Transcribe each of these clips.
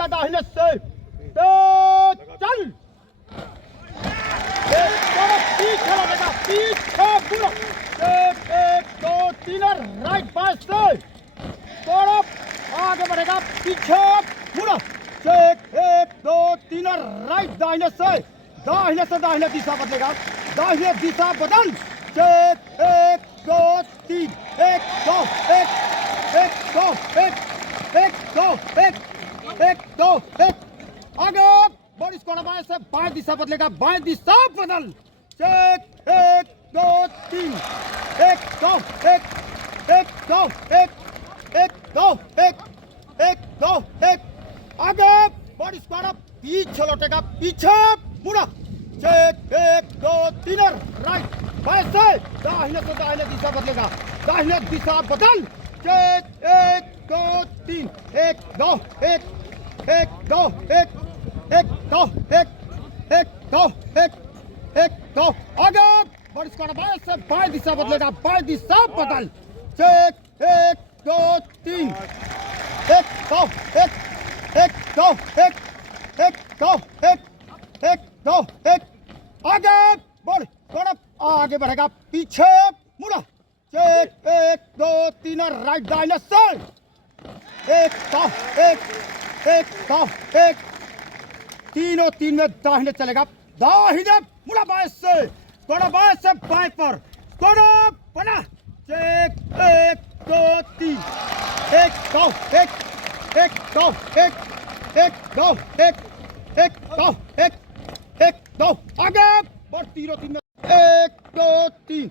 चलेगा दाहिने से तो चल पीछे लगेगा पीछे पूरा एक दो तीन राइट पास से थोड़ा आगे बढ़ेगा पीछे पूरा एक दो तीन राइट दाहिने से दाहिने दिशा बदलेगा दाहिने दिशा बदल एक दो तीन एक दो एक आगे बॉडी स्क्वाड बाएं से बाएं दिशा बदलेगा बाएं दिशा बदल एक दो तीन एक दो एक आगे बॉडी स्क्वाड पीछे लौटेगा पीछे मुड़ा एक दो तीन राइट बाएं से दाहिने दिशा बदलेगा दाहिने दिशा बदल एक दो तीन एक दो आगे बॉडी स्क्वाड बाएं से बाएं दिशा बदलेगा बाएं दिशा बदल एक दो तीन एक आगे बॉडी स्क्वाड आगे बढ़ेगा पीछे मुड़ा एक दो तीन राइट दाहिने से एक तीनों तीन में दाहिने चलेगा दाहिने मुड़ा बाएं से थोड़ा बाएं से बाएं पर थोड़ा बना एक दो तीन एक दो आगे बढ़ तीनों तीन में एक दो तीन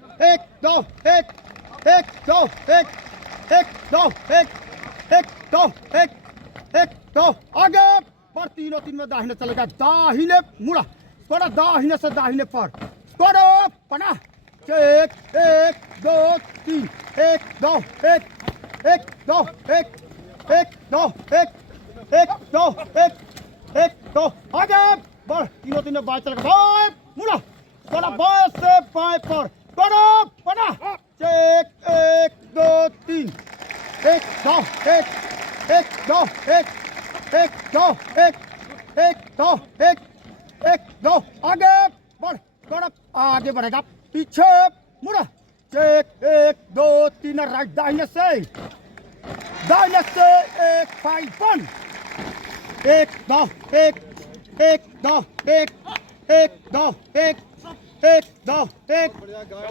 एक दो आगे पर तीनों तीन में दाहिने चलेगा दाहिने मुड़ा थोड़ा दाहिने से दाहिने पर थोड़ा पना एक दो तीन आगे बढ़ तीनों तीन में बाएं चलेगा बाएं मुड़ा थोड़ा बाएं से बाएं पर थोड़ा पना एक दो तीन आगे बढ़ थोड़ा आगे बढ़ेगा पीछे मुड़ा एक दो तीन राइट दाहिने से एक फाइव वन एक दो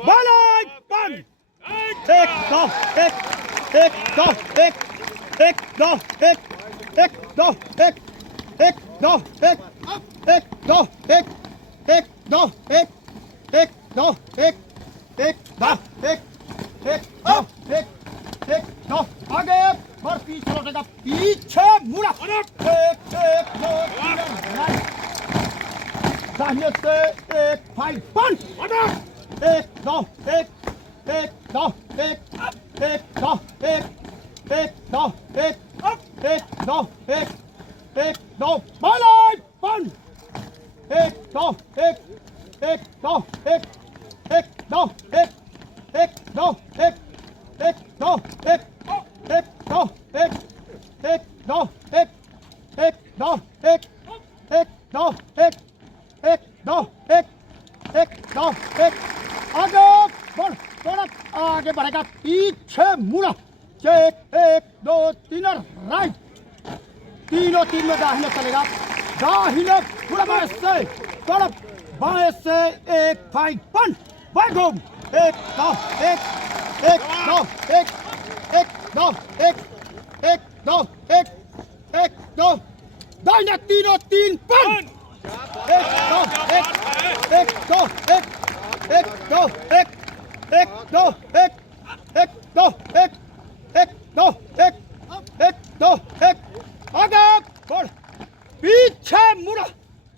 बालाज वन आगे बढ़ पीछे लौटेगा पीछे मुड़ा दाहिने से एक फाइव पंच बालाज पंच आगे बढ़ थोड़ा आगे बढ़ेगा पीछे मुड़ा एक दो तीन राइट तीनों तीन में दाहिने चलेगा दाहिने पूरा बाएं से थोड़ा बाएं से एक फाइव पंच बाएं घूम एक दो दाहिने तीनों तीन पंच आगे बढ़ पीछे मुड़ा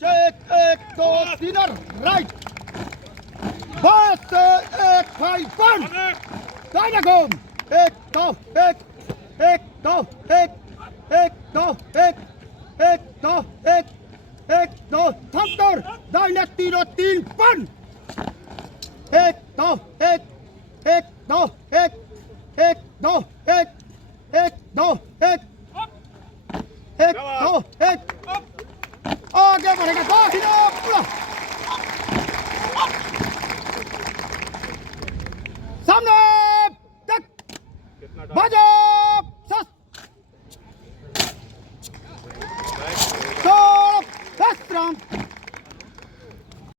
एक दो तीन राइट बाएं से एक फाइव पंच दाहिने घूम थप्पड़ दाहिने तीनों तीन पंच एक दो एक आगे बढ़ेगा दाहिने